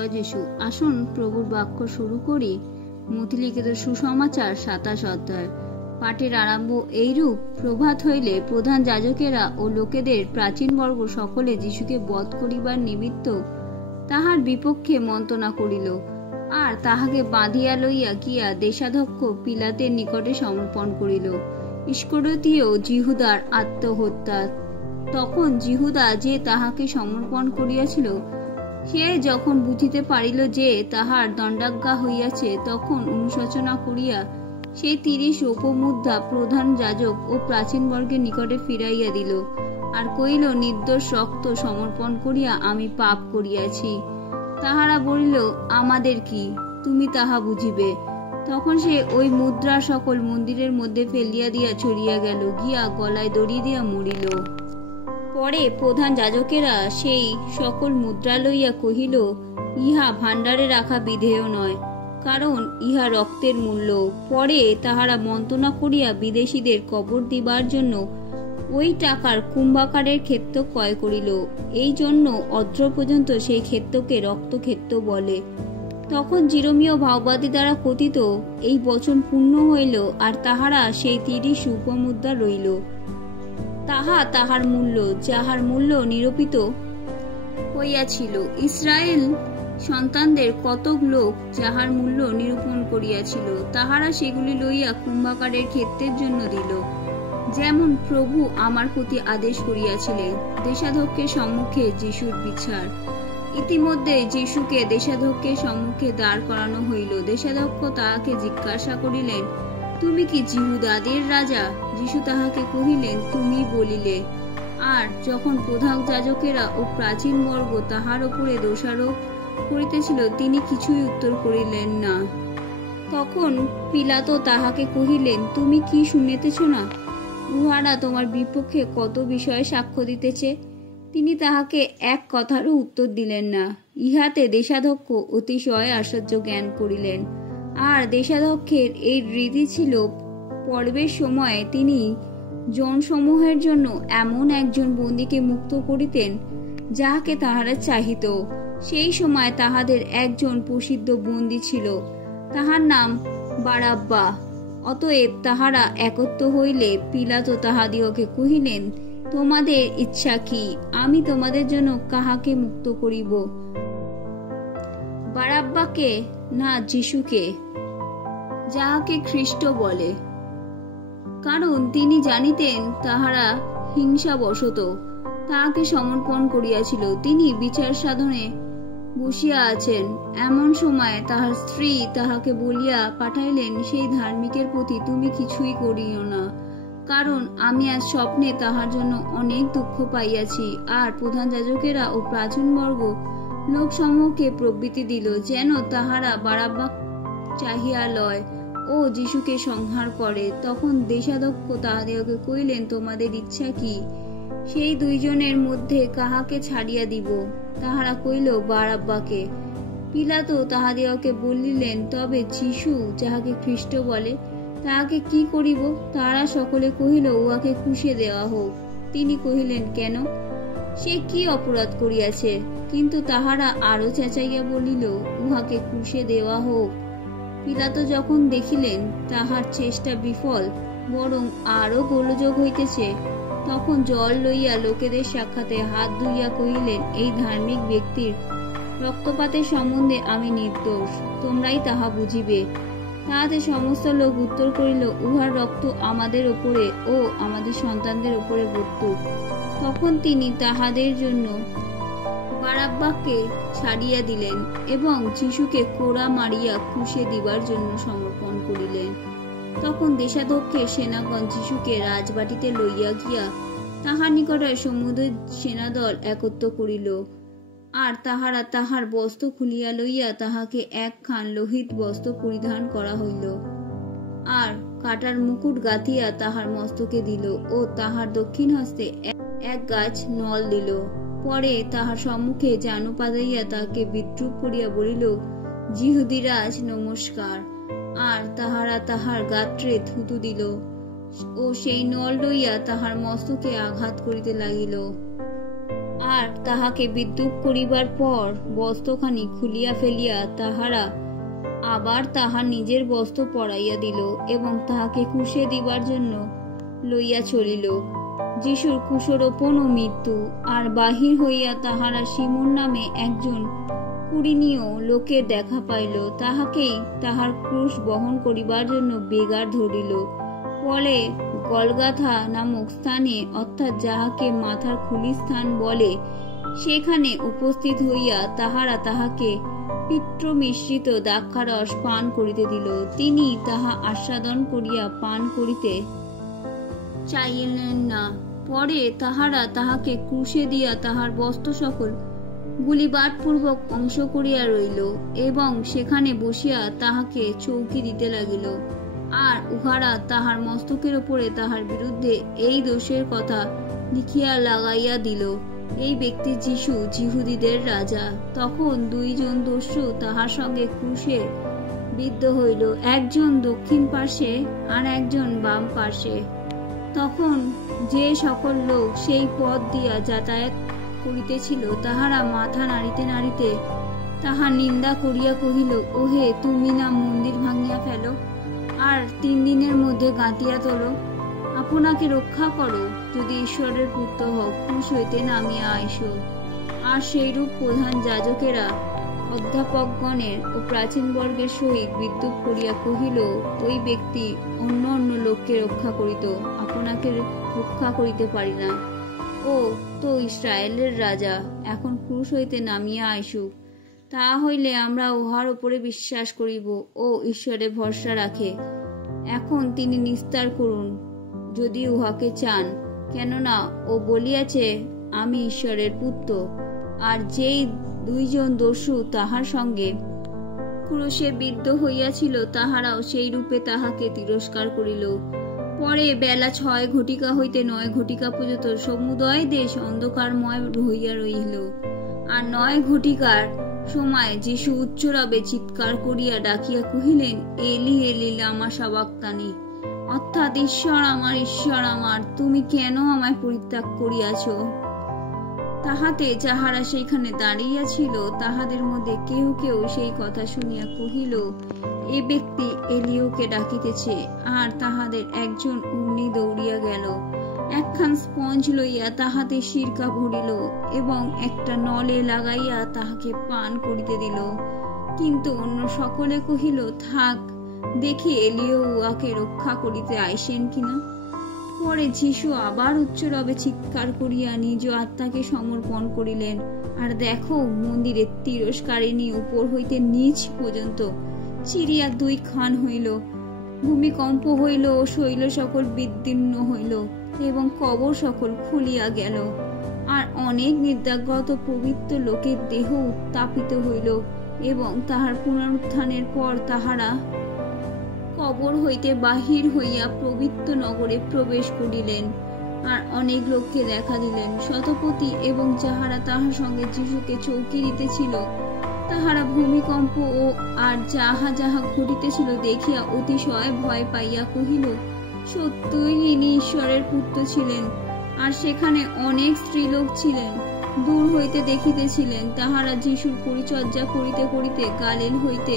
জয় যিশু। আসুন প্রভুর বাক্য শুরু করি। মথিলিখিত সুসমাচার 27 অধ্যায়। পাঠের আরম্ভ এইরূপ। প্রভাত হইলে প্রধান যাজকেরা ও লোকেদের প্রাচীনবর্গ সকলে যিশুকে বধ করিবার নিমিত্ত তাহার বিপক্ষে মন্ত্রণা করিল, আর তাহাকে বাঁধিয়া লইয়া গিয়া দেশাধ্যক্ষ পিলাতের নিকটে সমর্পণ করিল। ইস্করিওতীয় জিহুদার আত্মহত্যা। তখন জিহুদা যে তাহাকে সমর্পণ করিয়াছিল, সে যখন বুঝিতে পারিল যে তাহার দণ্ডাজ্ঞা হইয়াছে, তখন অনুশোচনা করিয়া সেই 30 উপমুদ্রা প্রধান যাজক ও প্রাচীনবর্গের নিকটে ফিরাইয়া দিল, আর কহিল, নির্দোষ রক্ত সমর্পণ করিয়া আমি পাপ করিয়াছি। তাহারা বলিল, আমাদের কি, তুমি তাহা বুঝিবে। তখন সে ওই মুদ্রা সকল মন্দিরের মধ্যে ফেলিয়া দিয়া চলিয়া গেল, গিয়া গলায় দড়ি দিয়া মরিল। পরে প্রধান যাজকেরা সেই সকল মুদ্রা লইয়া কহিল, ইহা ভাণ্ডারে রাখা বিধেয় নয়, কারণ ইহা রক্তের মূল্য। পরে তাহারা মন্ত্রণা করিয়া বিদেশীদের কবর দিবার জন্য ওই টাকার কুম্ভাকারের ক্ষেত্র ক্রয় করিল। এই জন্য অদ্র পর্যন্ত সেই ক্ষেত্রকে রক্তক্ষেত্র বলে। তখন জিরমীয় ভাববাদী দ্বারা কথিত এই বচন পূর্ণ হইল, আর তাহারা সেই 30 উপমুদ্রা রইল। তাহার মূল্য, যাহার মূল্য নিরূপিত হইয়াছিল। ইসরায়েল সন্তানদের কতক লোক যাহার মূল্য নিরূপণ করিয়াছিল, তাহারা সেগুলি লইয়া কুম্ভাকারের ক্ষেত্রের জন্য দিল, যেমন প্রভু আমার প্রতি আদেশ করিয়াছিলেন। দেশাধ্যক্ষের সম্মুখে যিশুর বিচার। ইতিমধ্যে যিশুকে দেশাধ্যক্ষের সম্মুখে দাঁড় করানো হইল। দেশাধ্যক্ষ তাহাকে জিজ্ঞাসা করিলেন, তুমি কি জিহুদাদের রাজা? যিশু তাহাকে কহিলেন, তুমি বলিলে। আর যখন প্রধান যাজকেরা ও প্রাচীন বর্গ তাহার উপরে দোষারোপ করিতেছিল, তিনি কিছুই উত্তর করিলেন না। তখন পিলাতো তাহাকে কহিলেন, তুমি কি শুনিতেছ না? উহারা তোমার বিপক্ষে কত বিষয়ে সাক্ষ্য দিতেছে। তিনি তাহাকে এক কথারও উত্তর দিলেন না। ইহাতে দেশাধ্যক্ষ অতিশয় আশ্চর্য জ্ঞান করিলেন। আর দেশাধ্যক্ষের এই রীতি ছিল, পর্বের সময়ে তিনি জনসমূহের জন্য এমন একজন বন্দীকে মুক্ত করিতেন, যাহাকে তাহারা চাহিত। সেই সময় তাহাদের একজন প্রসিদ্ধ বন্দী ছিল, তাহার নাম বারাব্বা। অতএব তাহারা একত্র হইলে পিলাতো তাহাদিগকে কহিলেন, তোমাদের ইচ্ছা কি? আমি তোমাদের জন্য কাহাকে মুক্ত করিব, বারাব্বাকে না যিশুকে, যাহাকে খ্রিস্ট বলে? কারণ তিনি জানিতেন তাহারা হিংসাবশত তাহাকে সমর্পণ করিয়াছিল। তিনি বিচার সাধনে বসিয়া আছেন। এমন সময় তাহার স্ত্রী তাহাকে বলিয়া পাঠাইলেন, সেই ধার্মিকের প্রতি তুমি কিছুই করিও না, কারণ আমি আজ স্বপ্নে তাহার জন্য অনেক দুঃখ পাইয়াছি। আর প্রধান যাজকেরা ও প্রাচীনবর্গ লোকসমূহকে প্রবৃত্তি দিল, যেন তাহারা বারাব্বা চাহিয়া লয় ও যিশুকে সংহার করে। তখন দেশাধ্যক্ষ তাহাদিগকে কহিলেন, তোমাদের ইচ্ছা কি? সেই দুইজনের মধ্যে কাহাকে ছাড়িয়া দিব? তাহারা কহিল, বারাব্বাকে। পিলাতো তাহাদিগকে বলিলেন, তবে যিশু, যাহাকে খ্রিস্ট বলে, তাহাকে কি করিব? তাহারা সকলে কহিল, উহাকে ক্রুশে দেওয়া হোক। তিনি কহিলেন, কেন? সে কি অপরাধ করিয়াছে? কিন্তু তাহারা আরো চেঁচাইয়া বলিল, উহাকে ক্রুশে দেওয়া হোক। পিলাতো যখন দেখিলেন তাহার চেষ্টা বিফল, বরং আরো গোলযোগ হইতেছে, তখন জল লইয়া লোকেদের সাক্ষাতে হাত ধুইয়া কহিলেন, এই ধার্মিক ব্যক্তির রক্তপাতের সম্বন্ধে আমি নির্দোষ, তোমরাই তাহা বুঝিবে। তাহাতে সমস্ত লোক উত্তর করিল, উহার রক্ত আমাদের উপরে ও আমাদের সন্তানদের উপরে বর্তুক। তখন তিনি তাহাদের জন্য বারাব্বাকে ছাড়িয়া দিলেন এবং যিশুকে কোড়া মারিয়া ক্রুশে দিবার জন্য সমর্পণ করিলেন। তখন দেশাধ্যক্ষের সেনাগণ যিশুকে রাজবাটিতে লইয়া গিয়া তাহার নিকটে সমুদয় সেনাদল একত্র করিল। আর তাহারা তাহার বস্ত্র খুলিয়া লইয়া তাহাকে একখান লোহিত বস্ত্র পরিধান করা হইল, আর কাটার মুকুট গাঁথিয়া তাহার মস্তকে দিল, ও তাহার দক্ষিণ হস্তে এক গাছ নল দিল। পরে তাহার সম্মুখে জানু পাতাইয়া তাহাকে বিদ্রুপ করিয়া বলিল, যিহুদিরাজ নমস্কার। আর তাহারা তাহার গাত্রে থুতু দিল ও সেই নল লইয়া তাহার মস্তকে আঘাত করিতে লাগিল। আর তাহাকে বিদ্রুপ করিবার পর বস্ত্রখানি খুলিয়া ফেলিয়া তাহারা আবার তাহার নিজের বস্ত্র পরাইয়া দিল এবং তাহাকে ক্রুশে দিবার জন্য লইয়া চলিল। যিশুর ক্রুশরোপণ ও মৃত্যু। আর বাহির হইয়া তাহারা সিমোন নামে একজন কুড়িনীয় লোকের দেখা পাইল, তাহাকেই তাহার ক্রুশ বহন করিবার জন্য বেগার ধরিল। ফলে গলগাথা নামক স্থানে, অর্থাৎ যাহাকে মাথার খুলি স্থান বলে, সেখানে উপস্থিত হইয়া তাহারা তাহাকে পিত্র মিশ্রিত দ্রাক্ষারস পান করিতে দিল। তিনি তাহা আস্বাদন করিয়া পান করিতে চাইলেন না। পরে তাহারা তাহাকে ক্রুশে দিয়া তাহার বস্ত্র সকল গুলিবাটপূর্বক অংশ করিয়া রইল এবং সেখানে বসিয়া তাহাকে চৌকি দিতে লাগিল। আর উহারা তাহার মস্তকের উপরে তাহার বিরুদ্ধে এই দোষের কথা লিখিয়া লাগাইয়া দিল, এই ব্যক্তি যিশু, যিহুদীদের রাজা। তখন দুইজন দস্যু তাহার সঙ্গে ক্রুশে বিদ্ধ হইল, একজন দক্ষিণ পার্শ্বে আর একজন বাম পার্শ্বে। তখন যে সকল লোক সেই পথ দিয়া যাতায়াত করিতেছিল তাহারা মাথা নাড়িতে নাড়িতে তাহার নিন্দা করিয়া কহিল, ওহে, তুমি না মন্দির ভাঙিয়া ফেলো আর 3 দিনের মধ্যে গাঁথিয়া তোলো? আপনাকে রক্ষা করো, যদি ঈশ্বরের পুত্র হও, ক্রুশ হইতে নামিয়া আইসো। আর সেইরূপ প্রধান যাজকেরা, অধ্যাপকগণের ও প্রাচীন বর্গের সহিত বিদ্রুপ করিয়া কহিল, ওই ব্যক্তি অন্য অন্য লোককে রক্ষা করিত, আপনাকে রক্ষা করিতে পারি না। ও তো ইসরায়েলের রাজা, এখন ক্রুশ হইতে নামিয়া আইসুক, তাহা হইলে আমরা উহার উপরে বিশ্বাস করিব ও ঈশ্বরে ভরসা রাখে। এখন তিনি নিস্তার করুন, যদি উহাকে চান, কেননা ও বলিয়াছে, আমি ঈশ্বরের পুত্র। আর যেই দুইজন দস্যু তাহার সঙ্গে ক্রুশে বিদ্ধ হইয়াছিল, তাহারাও সেই রূপে তাহাকে তিরস্কার করিল। পরে বেলা 6 ঘটিকা হইতে 9 ঘটিকা পর্যন্ত সমুদয় দেশ অন্ধকারময় হইয়া রহিল। আর 9 ঘটিকার সময় যিশু উচ্চরবে চিৎকার করিয়া ডাকিয়া কহিলেন, এলি এলি লামা সাবাক্তানি, অর্থাৎ, ঈশ্বর আমার, তুমি কেন আমায় পরিত্যাগ করিয়াছ? তাহাতে যাহারা সেইখানে দাঁড়িয়েছিল তাহাদের মধ্যে কেউ কেউ সেই কথা শুনিয়া কহিল, এ ব্যক্তি এলিওকে ডাকিতেছে। আর তাহাদের একজন অমনি দৌড়িয়া গেল, একখান স্পঞ্জ লইয়া তাহাতে সিরকা ভরিল এবং একটা নলে লাগাইয়া তাহাকে পান করিতে দিল। কিন্তু অন্য সকলে কহিল, থাক, দেখি এলিও উহাকে রক্ষা করিতে আইসেন কিনা। পরে যিশু আবার উচ্চরবে চিৎকার করিয়া নিজ আত্মাকে সমর্পণ করিলেন। আর দেখো, মন্দিরের তিরস্কারিণী উপর হইতে নিচ পর্যন্ত চিরিয়া 2 খান হইল, ভূমিকম্প হইল ও শৈল সকল বিদীর্ণ হইল এবং কবর সকল খুলিয়া গেল। আর অনেক নিদ্রাগত পবিত্র লোকের দেহ উত্থাপিত হইল এবং তাহার পুনরুত্থানের পর তাহারা কবর হইতে বাহির হইয়া পবিত্র নগরে প্রবেশ করিলেন। আর অনেক লোককে দেখা দিলেন। শতপতি এবং যাহারা তাহার সঙ্গে যিশুকে চৌকি দিতেছিল, তাহারা ভূমিকম্প ও আর যাহা যাহা ঘটিতেছিল দেখিয়া অতিশয় ভয় পাইয়া কহিল, সত্যই ইনি ঈশ্বরের পুত্র ছিলেন। আর সেখানে অনেক স্ত্রীলোক ছিলেন, দূর হইতে দেখিতেছিলেন। তাহারা যিশুর পরিচর্যা করিতে করিতে গালিল হইতে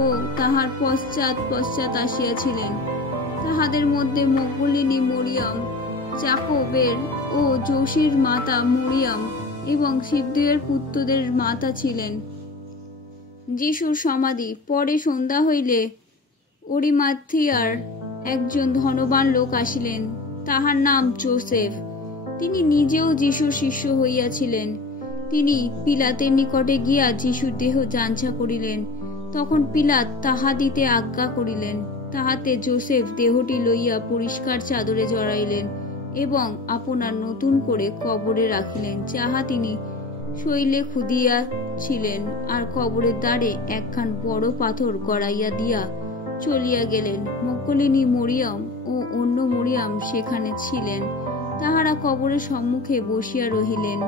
ও তাহার পশ্চাৎ পশ্চাৎ আসিয়াছিলেন। তাহাদের মধ্যে মগদলিনী মরিয়ম, যাকোবের ও যোসের মাতা মরিয়ম এবং সিবদেয়ের পুত্রদের মাতা ছিলেন। যিশুর সমাধি। পরে সন্ধ্যা হইলে অরিমাথিয়ার একজন ধনবান লোক আসিলেন, তাহার নাম যোসেফ। তিনি নিজেও যিশুর শিষ্য হইয়াছিলেন। তিনি পিলাতের নিকটে গিয়া যিশুর দেহ যাঞ্চা করিলেন। তখন পিলাত তাহা দিতে আজ্ঞা করিলেন। তাহাতে যোসেফ দেহটি লইয়া পরিষ্কার চাদরে জড়াইলেন এবং আপনার নতুন করে কবরে রাখিলেন, যাহা তিনি শৈলে খুদিয়াছিলেন। আর কবরের দ্বারে একখান বড় পাথর গড়াইয়া দিয়া চলিয়া গেলেন। মগদলিনী মরিয়ম ও অন্য মরিয়ম সেখানে ছিলেন। তাহারা কবরের সম্মুখে বসিয়া রহিলেন।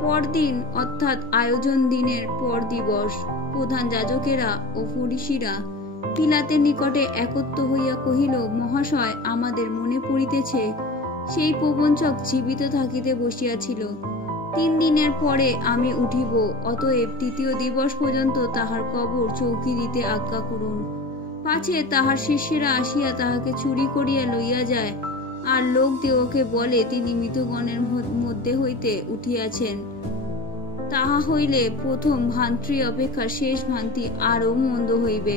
পরদিন, অর্থাৎ আয়োজন দিনের পর দিবস, প্রধান যাজকেরা ও ফরিসীরা পিলাতের নিকটে একত্র হইয়া কহিল, মহাশয়, আমাদের মনে পড়িতেছে সেই প্রবঞ্চক জীবিত থাকিতে বসিয়াছিল। 3 দিনের পরে আমি উঠিব, অতএব 3য় দিবস পর্যন্ত তাহার কবর চৌকি দিতে আজ্ঞা করুন। পাছে তাহার শিষ্যেরা আসিয়া তাহাকে চুরি করিয়া লইয়া যায়, আর লোক দেওকে বলে তিনি মৃতগণের মধ্যে হইতে উঠিয়াছেন। তাহা হইলে প্রথম ভ্রান্তি অপেক্ষা শেষ ভ্রান্তি আরও মন্দ হইবে।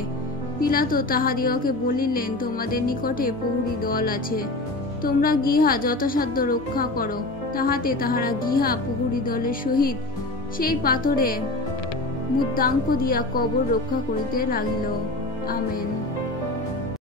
পিলাতো তাহাদিগকে বলিলেন, তোমাদের নিকটে প্রহরী দল আছে, তোমরা গিহা যথাসাধ্য রক্ষা করো। তাহাতে তাহারা গিহা প্রহরী দলের সহিত সেই পাথরে মুদ্রাঙ্ক দিয়া কবর রক্ষা করিতে লাগিল। আমেন।